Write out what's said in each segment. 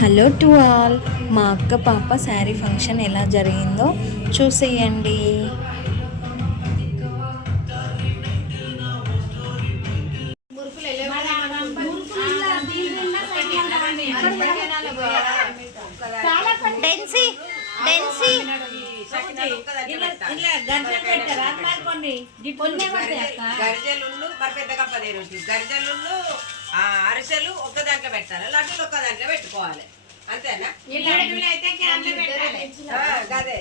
Hello to all. మా అక్క పాప శారీ ఫంక్షన్ ఎలా జరిగిందో చూసేయండి. అరిసెలు ఒక్క దాంట్లో పెట్టాలి, లడ్డూలు ఒక్క దాంట్లో పెట్టుకోవాలి. అంతేనా? అదే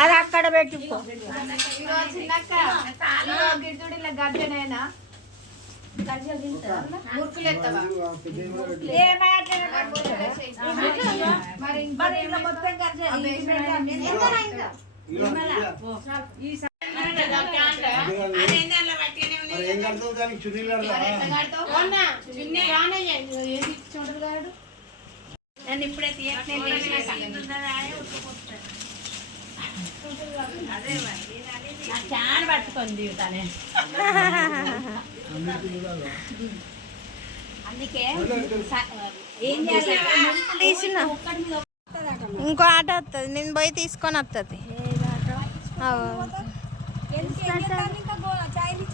అది అక్కడ పెట్టుకో. గర్జనేనా నేను ఇప్పుడే చాలా పట్టుకొని దిగుతానే. అందుకే ఏం తీసిన ఇంకో ఆట వస్తుంది, నేను పోయి తీసుకొని వస్తుంది.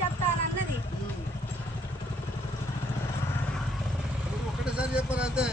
చెప్తానన్నది ఒకటేసారి చెప్పాలి అంతే.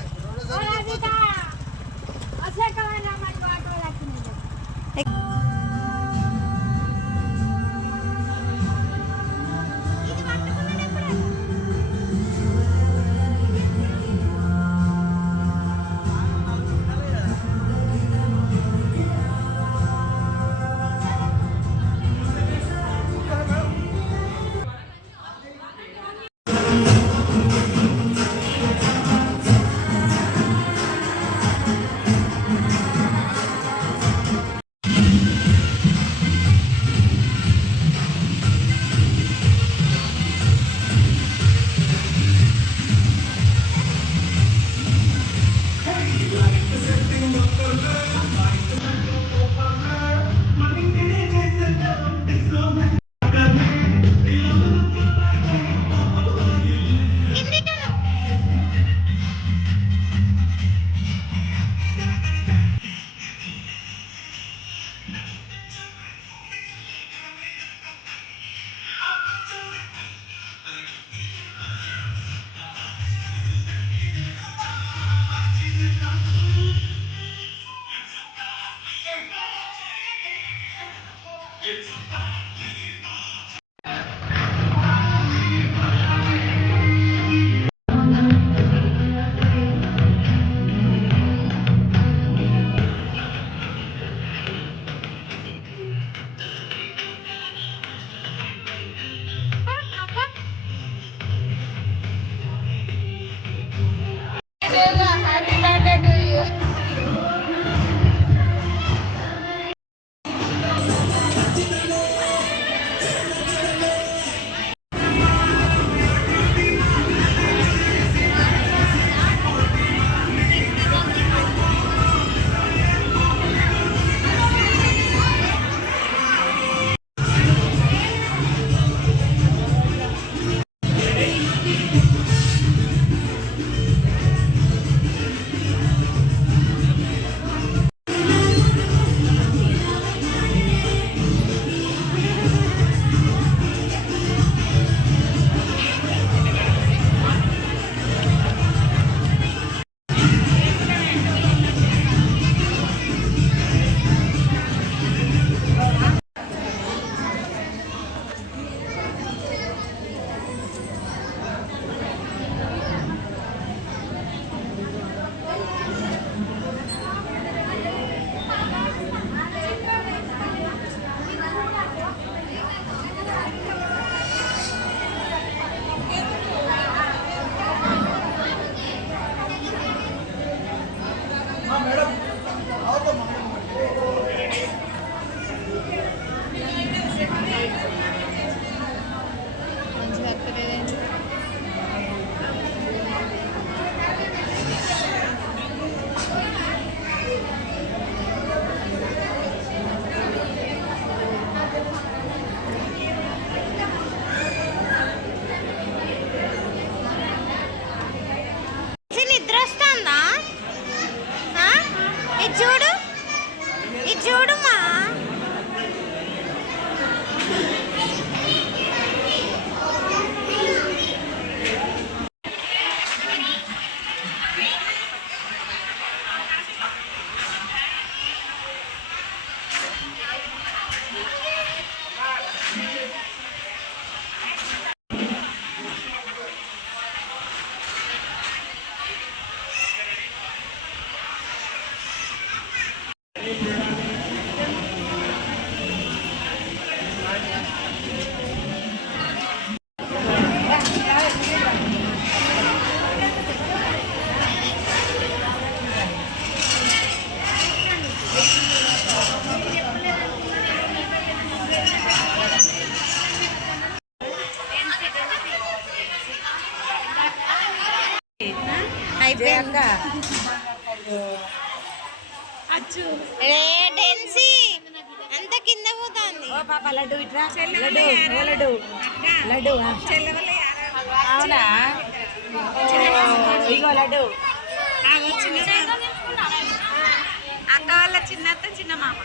అయిపోయింది డెన్సీ అంత కింద పోతుంది. ఓ పాప లడ్డు ఇట్రా లడ్డు ఓ లడ్డు లడ్డు అవునా ఇగో లడ్డు అక్క వాళ్ళ చిన్నత్త చిన్న మామ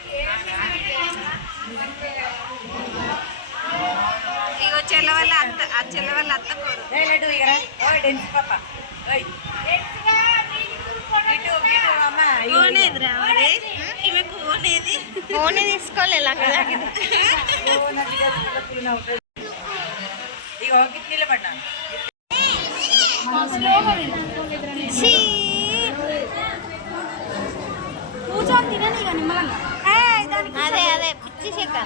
ఇగో చెల్ల వాళ్ళ అత్త ఆ చెల్ల వాళ్ళ అత్త కోరు ఏ లడ్డు ఇగ ఓ డెన్స్ పాప ఓయ్ ఇటు ఇటు అమ్మ కోనేదిరా మరి ఈమెకు కోనేది ఫోన్ తీసుకోలే కదా. ఇగో కిట్నీలో పడ్డాను కూర్చొని తినని ఇక నిమ్మలంగా అదే అదే పిచ్చి చెక్క.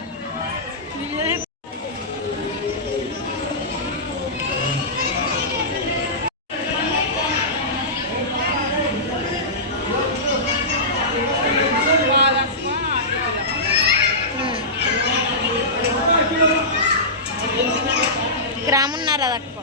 గ్రామున్నర దక్క